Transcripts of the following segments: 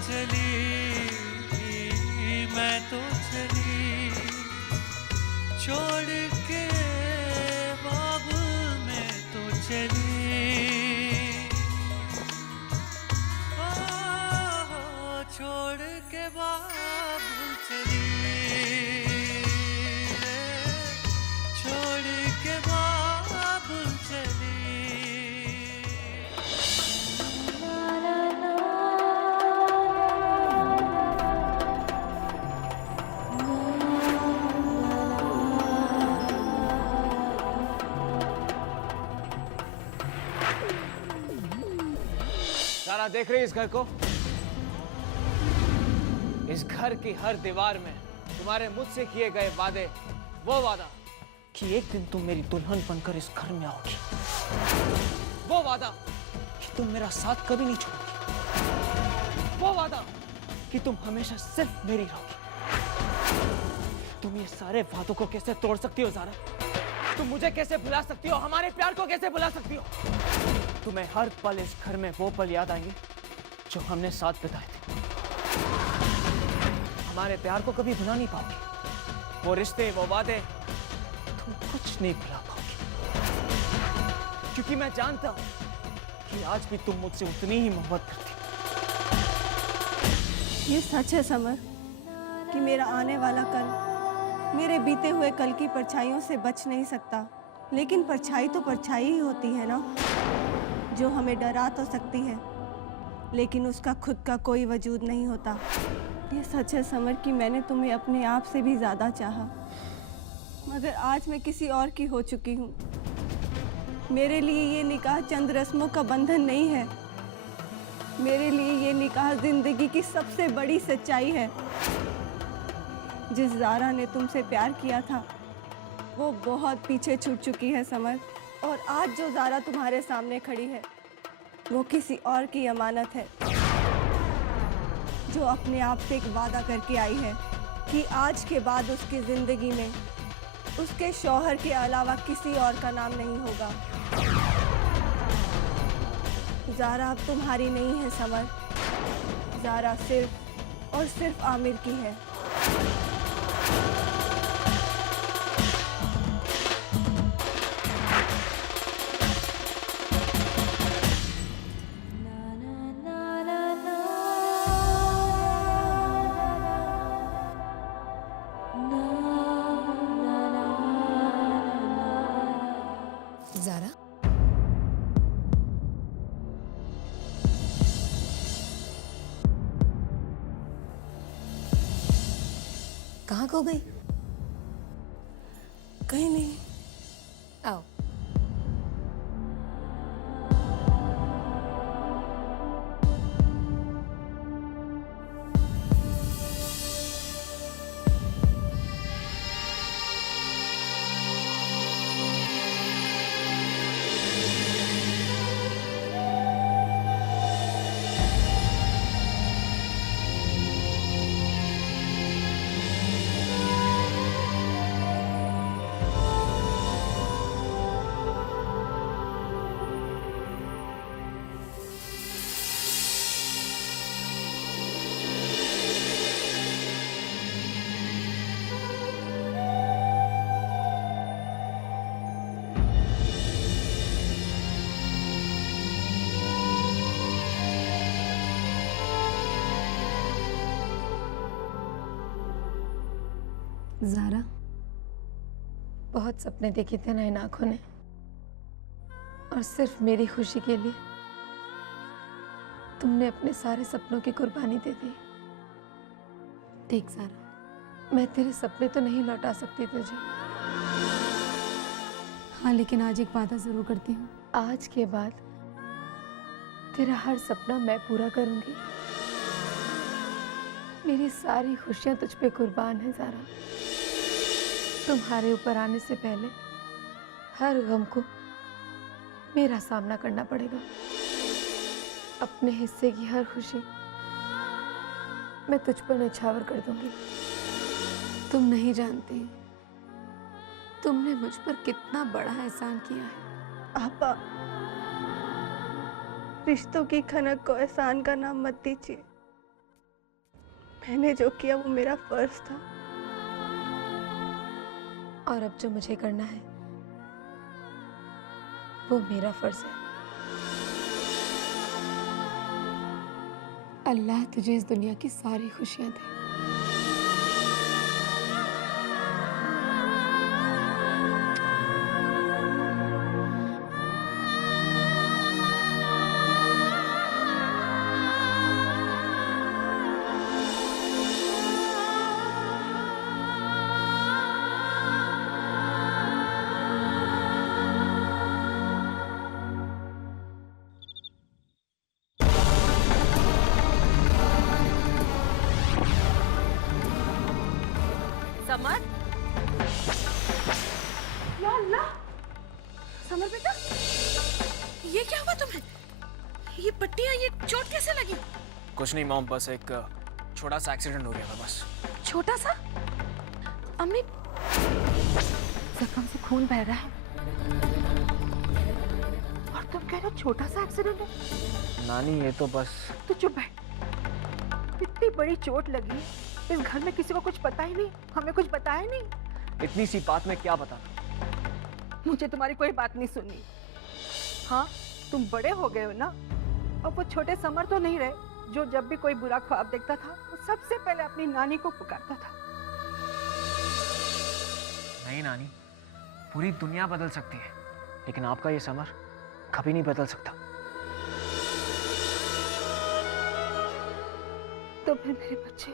चली, मैं तो चली, छोड़ के बाबुल में तो चली, छोड़ के बाबुल चली, छोड़ के बाबुल चली। सारा देख रही इस घर को? इस घर की हर दीवार में तुम्हारे मुझसे किए गए वादे, वो वादा कि एक दिन तुम मेरी दुल्हन बनकर इस घर में आओगी, वो वादा कि तुम मेरा साथ कभी नहीं छोड़ोगी, वो वादा कि तुम हमेशा सिर्फ मेरी रहोगी। तुम ये सारे वादों को कैसे तोड़ सकती हो ज़ारा? तुम मुझे कैसे भुला सकती हो? हमारे प्यार को कैसे भुला सकती हो? तुम्हें हर पल इस घर में वो पल याद आएंगे जो हमने साथ बिताए थे। हमारे प्यार को कभी भुला नहीं पाओगे। वो रिश्ते, वो वादे, तुम कुछ नहीं भुला पाओगे, क्योंकि मैं जानता हूं कि आज भी तुम मुझसे उतनी ही मोहब्बत करती हो। ये सच है समर कि मेरा आने वाला कल मेरे बीते हुए कल की परछाइयों से बच नहीं सकता, लेकिन परछाई तो परछाई ही होती है ना, जो हमें डरा तो सकती है लेकिन उसका खुद का कोई वजूद नहीं होता। ये सच है समर कि मैंने तुम्हें अपने आप से भी ज़्यादा चाहा, मगर आज मैं किसी और की हो चुकी हूँ। मेरे लिए ये निकाह चंद रस्मों का बंधन नहीं है, मेरे लिए ये निकाह ज़िंदगी की सबसे बड़ी सच्चाई है। जिस ज़ारा ने तुमसे प्यार किया था वो बहुत पीछे छूट चुकी है समर, और आज जो ज़ारा तुम्हारे सामने खड़ी है वो किसी और की अमानत है, जो अपने आप से एक वादा करके आई है कि आज के बाद उसकी ज़िंदगी में उसके शौहर के अलावा किसी और का नाम नहीं होगा। ज़ारा अब तुम्हारी नहीं है समर, ज़ारा सिर्फ और सिर्फ आमिर की है। ज़ारा, कहाँ खो गई? कहीं नहीं। आओ। ज़ारा, बहुत सपने देखे थे ना इन आँखों ने, और सिर्फ मेरी खुशी के लिए तुमने अपने सारे सपनों की कुर्बानी दे दी। देख ज़ारा, मैं तेरे सपने तो नहीं लौटा सकती तुझे, हाँ लेकिन आज एक वादा ज़रूर करती हूँ। आज के बाद तेरा हर सपना मैं पूरा करूँगी। मेरी सारी खुशियाँ तुझ पे कुर्बान है ज़ारा। तुम्हारे ऊपर आने से पहले हर गम को मेरा सामना करना पड़ेगा। अपने हिस्से की हर खुशी मैं तुझ पर न्यौछावर कर दूंगी। तुम नहीं जानती तुमने मुझ पर कितना बड़ा एहसान किया है। आपा, रिश्तों की खनक को एहसान का नाम मत दीजिए। मैंने जो किया वो मेरा फर्ज था। और अब जो मुझे करना है वो मेरा फर्ज है। अल्लाह तुझे इस दुनिया की सारी खुशियां दे। समर, या अल्लाह, समर बेटा, ये क्या हुआ तुम्हें? ये पट्टियां, ये चोट कैसे लगी? कुछ नहीं मॉम, बस एक छोटा सा एक्सीडेंट हो गया था बस। छोटा सा? अम्मी, जख्म से खून बह रहा है और तुम कह रहे हो छोटा सा एक्सीडेंट है? नानी ये तो बस। तो चुप बैठ। इतनी बड़ी चोट लगी, इस घर में किसी को कुछ पता ही नहीं, हमें कुछ बताया नहीं। इतनी सी बात में क्या बताना? मुझे तुम्हारी कोई बात नहीं सुननी। हाँ, तुम बड़े हो गए हो ना, अब वो छोटे समर तो नहीं रहे जो जब भी कोई बुरा ख्वाब देखता था वो सबसे पहले अपनी नानी को पुकारता था। नहीं नानी, पूरी दुनिया बदल सकती है लेकिन आपका ये समर कभी नहीं बदल सकता। तो फिर मेरे बच्चे,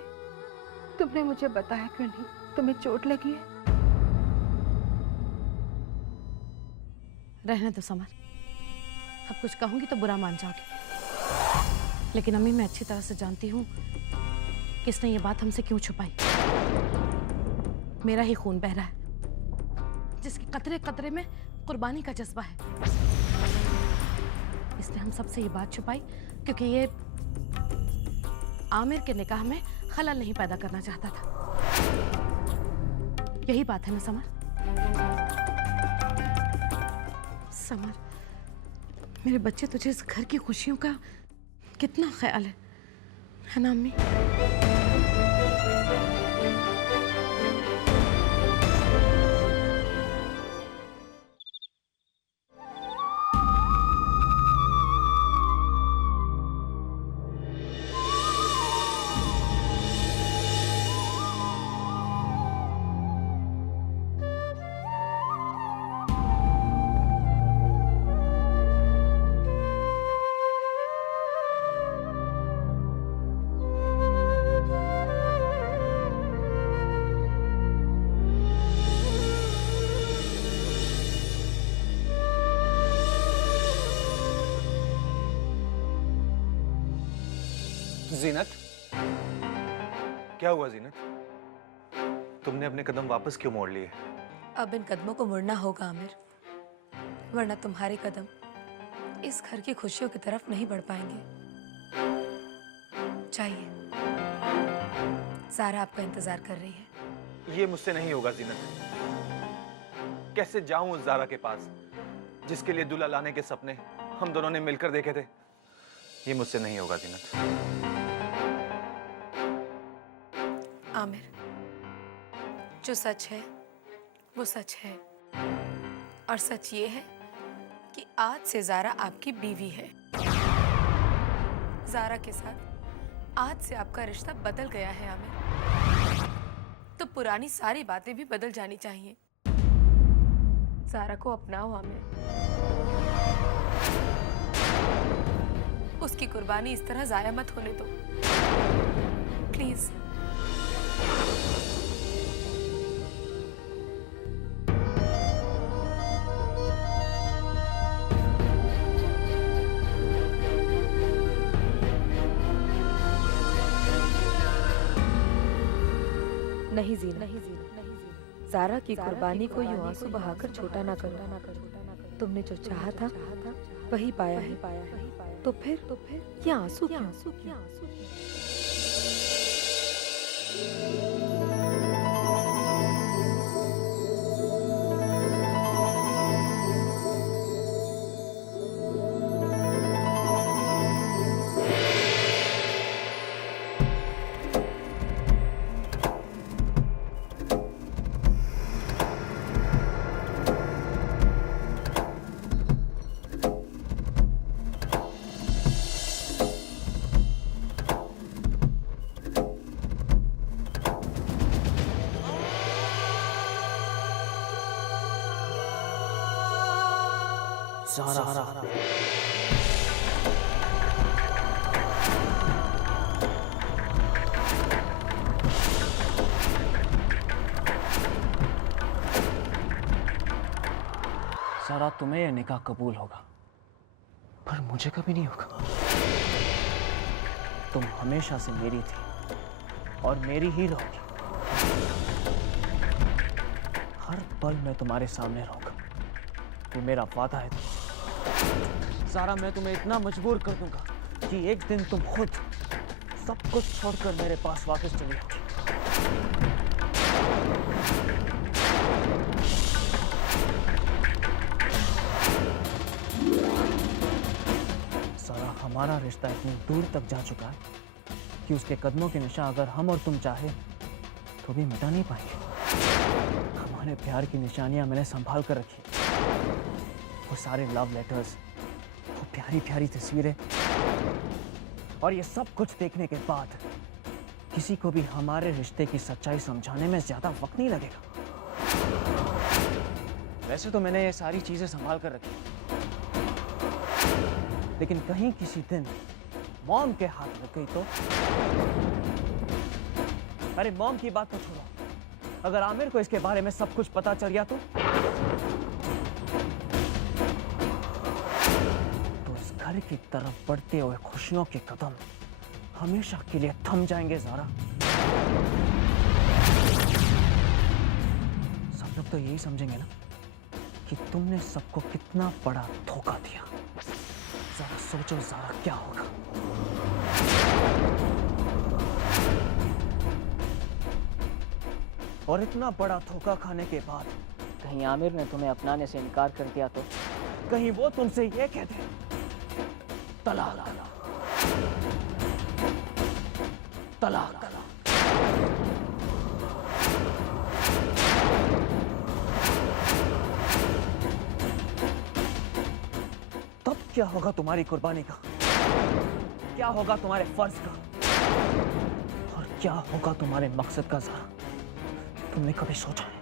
तुमने मुझे बताया क्यों नहीं? तुम्हें चोट लगी है? रहने दो समर, अब कुछ कहूंगी तो बुरा मान जाओगे। लेकिन अम्मी, मैं अच्छी तरह से जानती हूँ किसने ये बात हमसे क्यों छुपाई। मेरा ही खून बह रहा है, जिसके कतरे कतरे में कुर्बानी का जज्बा है। इसने हम सबसे ये बात छुपाई क्योंकि ये आमिर के निकाह में खलल नहीं पैदा करना चाहता था। यही बात है ना समर? समर, मेरे बच्चे, तुझे इस घर की खुशियों का कितना ख्याल है ना अम्मी? जीनत, क्या हुआ जीनत? तुमने अपने कदम वापस क्यों मोड़ लिए? अब इन कदमों को मुड़ना होगा आमिर, वरना तुम्हारे कदम इस घर की खुशियों की तरफ नहीं बढ़ पाएंगे। चाहिए, ज़ारा आपका इंतजार कर रही है। ये मुझसे नहीं होगा जीनत। कैसे जाऊं उस ज़ारा के पास जिसके लिए दूल्हा लाने के सपने हम दोनों ने मिलकर देखे थे? ये मुझसे नहीं होगा जीनत। आमिर, जो सच है वो सच है, और सच ये है कि आज से ज़ारा आपकी बीवी है। ज़ारा के साथ आज से आपका रिश्ता बदल गया है आमिर, तो पुरानी सारी बातें भी बदल जानी चाहिए। ज़ारा को अपनाओ आमिर, उसकी कुर्बानी इस तरह जाया मत होने दो, प्लीज। नहीं जीना, नहीं जीना, ज़ारा की कुर्बानी को यूं आंसू बहाकर छोटा ना करो। तुमने जो चाहा था वही पाया है, तो फिर ये आंसू क्यों? ज़ारा। ज़ारा, तुम्हें यह निकाह कबूल होगा, पर मुझे कभी नहीं होगा। तुम हमेशा से मेरी थी और मेरी ही रहोगी। हर पल मैं तुम्हारे सामने रहूंगा, ये मेरा वादा है। ज़ारा, मैं तुम्हें इतना मजबूर कर दूंगा कि एक दिन तुम खुद सब कुछ छोड़कर मेरे पास वापस चली आओगी। ज़ारा, हमारा रिश्ता इतनी दूर तक जा चुका है कि उसके कदमों के निशान अगर हम और तुम चाहे तो भी मिटा नहीं पाएंगे। हमारे प्यार की निशानियां मैंने संभाल कर रखी, वो सारे लव लेटर्स, वो प्यारी प्यारी तस्वीरें, और ये सब कुछ देखने के बाद किसी को भी हमारे रिश्ते की सच्चाई समझाने में ज्यादा वक्त नहीं लगेगा। वैसे तो मैंने ये सारी चीजें संभाल कर रखी, लेकिन कहीं किसी दिन मॉम के हाथ लग गई तो? अरे मॉम की बात तो छोड़ो, अगर आमिर को इसके बारे में सब कुछ पता चल गया तो इस घर की तरफ बढ़ते हुए खुशियों के कदम हमेशा के लिए थम जाएंगे। ज़ारा, सब लोग तो यही समझेंगे ना कि तुमने सबको कितना बड़ा धोखा दिया। ज़रा सोचो ज़ारा, क्या होगा? और इतना बड़ा धोखा खाने के बाद कहीं आमिर ने तुम्हें अपनाने से इनकार कर दिया तो? कहीं वो तुमसे ये कहते तलाक तलाक। तब क्या होगा तुम्हारी कुर्बानी का? क्या होगा तुम्हारे फर्ज का? और क्या होगा तुम्हारे मकसद का? ज़ारा, तुमने कभी सोचा है?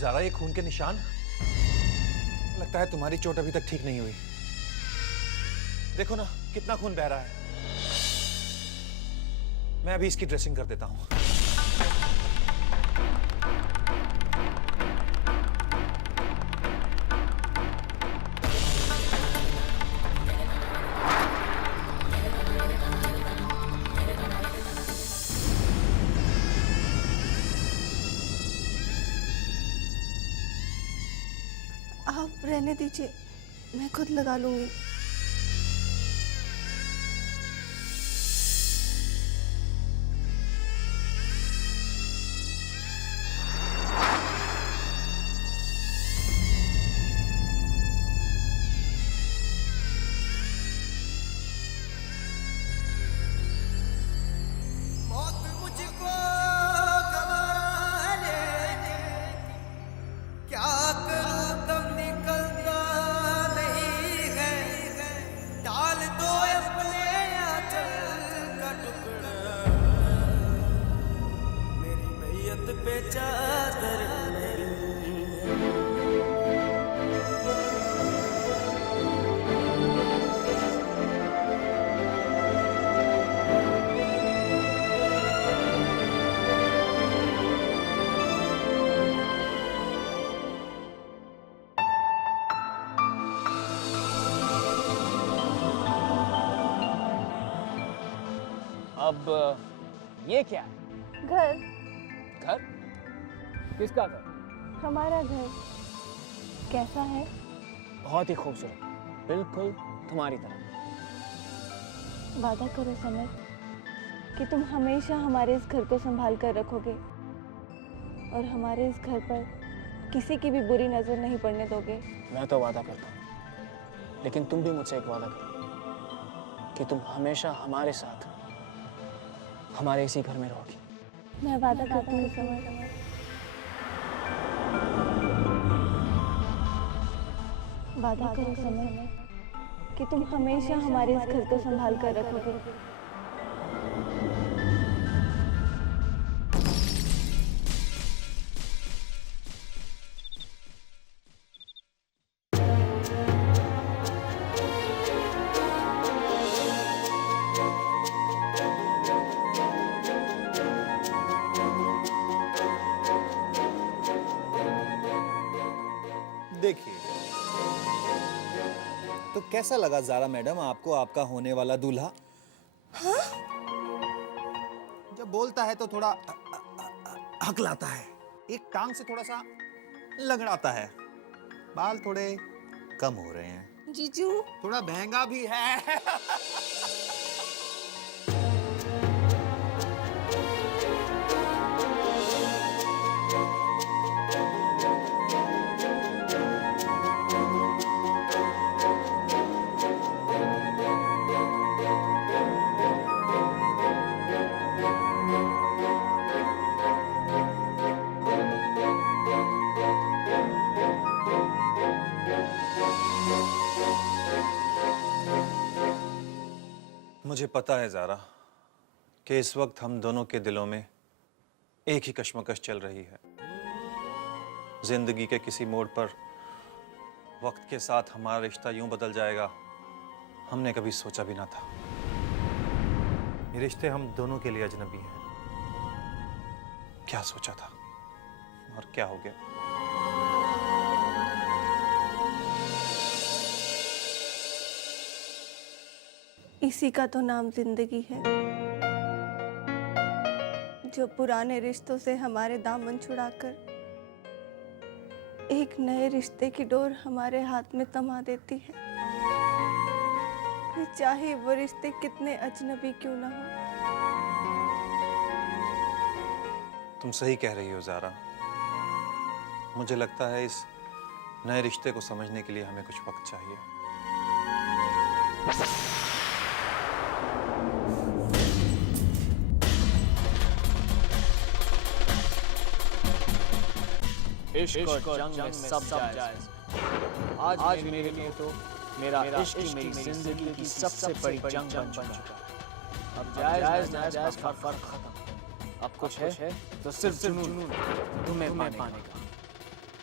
ज़ारा, ये खून के निशान? लगता है तुम्हारी चोट अभी तक ठीक नहीं हुई। देखो ना कितना खून बह रहा है। मैं अभी इसकी ड्रेसिंग कर देता हूं। आप रहने दीजिए, मैं खुद लगा लूंगी। क्या करूं, कब निकलता नहीं है। अब ये क्या है? घर, घर? किसका घर? हमारा घर। कैसा है? बहुत ही खूबसूरत, बिल्कुल तुम्हारी तरह। वादा करो समर कि तुम हमेशा हमारे इस घर को संभाल कर रखोगे और हमारे इस घर पर किसी की भी बुरी नजर नहीं पड़ने दोगे। मैं तो वादा करता हूँ, लेकिन तुम भी मुझसे एक वादा करो कि तुम हमेशा हमारे साथ हमारे इसी घर में रहोगी। मैं वादा करती हूँ समर। वादा करो समर कि तुम हमेशा हमारे इस घर को संभाल कर रखोगे। देखिए, तो कैसा लगा ज़ारा मैडम आपको आपका होने वाला दूल्हा? हाँ? जब बोलता है तो थोड़ा हकलाता है, एक टांग से थोड़ा सा लगड़ाता है, बाल थोड़े कम हो रहे हैं, जीजू थोड़ा महंगा भी है। मुझे पता है ज़ारा कि इस वक्त हम दोनों के दिलों में एक ही कश्मकश चल रही है। जिंदगी के किसी मोड़ पर वक्त के साथ हमारा रिश्ता यूं बदल जाएगा, हमने कभी सोचा भी ना था। ये रिश्ते हम दोनों के लिए अजनबी हैं। क्या सोचा था और क्या हो गया। इसी का तो नाम जिंदगी है, जो पुराने रिश्तों से हमारे दामन छुड़ाकर एक नए रिश्ते की डोर हमारे हाथ में थमा देती है। फिर चाहे वो रिश्ते कितने अजनबी क्यों ना हो। तुम सही कह रही हो ज़ारा। मुझे लगता है इस नए रिश्ते को समझने के लिए हमें कुछ वक्त चाहिए। इश्क और जंग में सब जायज। आज मेरे लिए तो मेरा इश्क ही मेरी जिंदगी की सबसे बड़ी जंग बन चुका। अब जायज ना जायज का फर्क खत्म। अब कुछ है तो सिर्फ जुनून तुम्हें पाने का।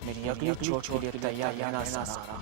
मेरी अगली चोट के लिए तैयार रहना सारा।